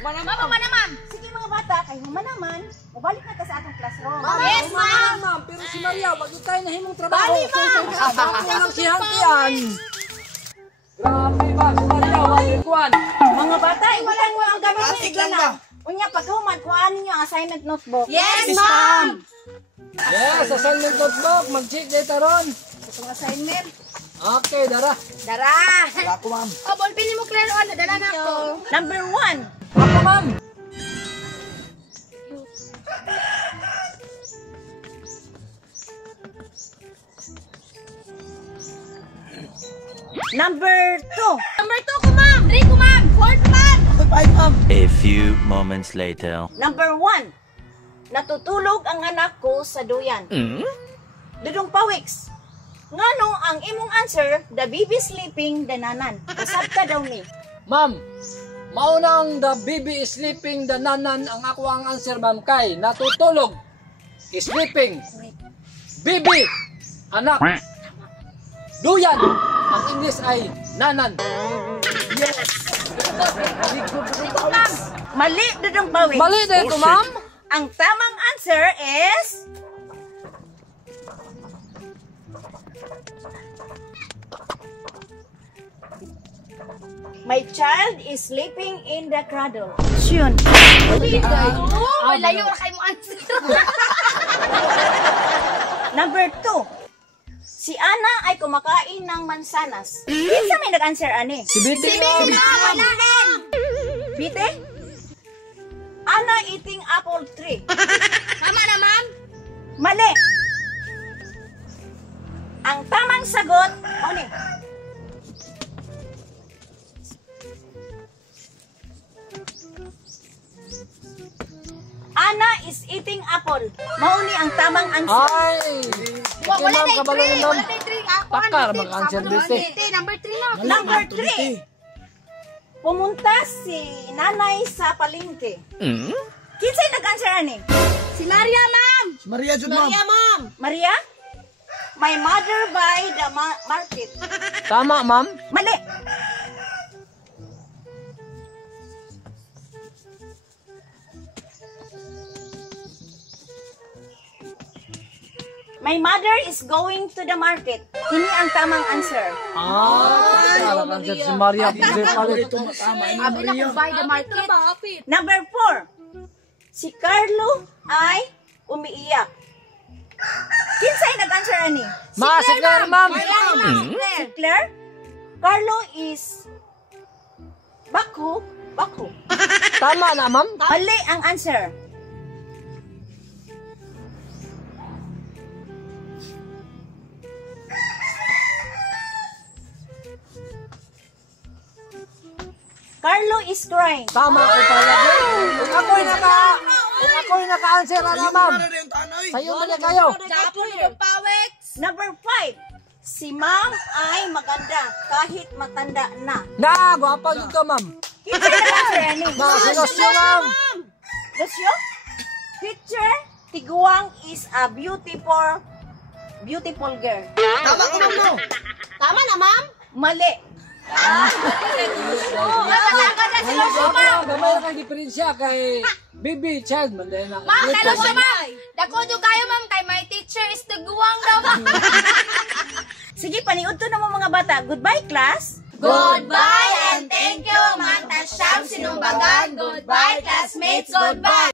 Manaman. Sige mga bata, kayo manaman. Mabalik na ta sa atong classroom. Yes, ma'am. Ma'am, pero si Maria, wag tayo na himong trabaho. Bali, ma'am. Ako lang si Hantian. Grabe ba, si Maria, wag kuan. Mga bata, iwalan mo ang gamit Plastic lang ba? Unya, paghuman, kuhaan ninyo ang assignment notebook. Yes, ma'am. Yes, assignment notebook, mag-check data ron. Itong assignment. Okay, dara. Dara. Wala ko, ma'am. O, ballpen mo klaro. Ano, dala na ako. Number 1. Ako, ma'am. Number 2. Number 2 ko, ma'am. 3 ko, ma'am. 4th, ma'am. Ako, 5, ma'am. A few moments later. Number 1. Natutulog ang anak ko sa duyan. Dudong pawiks. Ngano ang imong answer, the baby sleeping, dananan. Kasab ka daw ni. Ma'am, maunang the baby is sleeping, the nanan ang ako ang answer, ma'am, kay natutulog, sleeping, baby, anak, duyan, ang English ay nanan. Mali, dudong pawiks. Mali dito, ma'am. Ang tamang answer is... My child is sleeping in the cradle. Yun. Oh, layo na kayo mo answer. Number 2. Si Ana ay kumakain ng mansanas. Kinsa may nag-answer, ani? Si Biti, Si ma'am. Bina, wala rin. Bite? Ana eating apple tree. Tama na, ma'am. Mali. Ang tamang sagot, ano? Ana is eating apple. Mauni ang tamang answer. Ay, Wala ma'am, na yung kabalo 3. ni ma'am. Wala na yung 3. Ako, Takar, ano, mag-answer, Sabi Bite. naman, Number 3 na. Number 3. Pumunta si nanay sa palengke. Kinsay nag-answer, ani? Si Maria, ma'am. Si Maria, Jud, ma'am. ma'am. Maria? My mother by the market. Tama, ma'am. Mali. My mother is going to the market. Kini ang tamang answer. Ah, ang answer si Maria. Hindi palit. Tama, Sabi na ko, by the market. Number 4. Si Carlo ay umiiyak. Kinsay nag-answer, ani? Ma, si Claire, ma'am. Si Claire? Carlo is Baku. Tama na, ma'am. Mali ang answer. Carlo is crying. Tama ko pala. Kung ako'y naka-answer na, ma'am. Sa'yo mo na kayo. Tapos yung pawex. Number 5. Si ma'am ay maganda kahit matanda na. Na, gwapa yun ka, ma'am. Kinsay nag-answer, ani? Ma, sinusyo, ma'am. Lucio? Teacher, Tiguang is a beautiful girl. Tama ko, ma'am, no? Tama na, ma'am. Mali. Natalaga na si Lucio, ma'am. Gamay na kang diferensya kay baby child. Manday na. Ma'am, kay Lucio, ma'am. Dako nyo kayo, ma'am. Kay my teacher is tiguang daw, ma'am. Sige, paniud to na mo mga bata. Goodbye, class. Goodbye and thank you, Mata Sham Sinumbagan. Goodbye, classmates. Goodbye.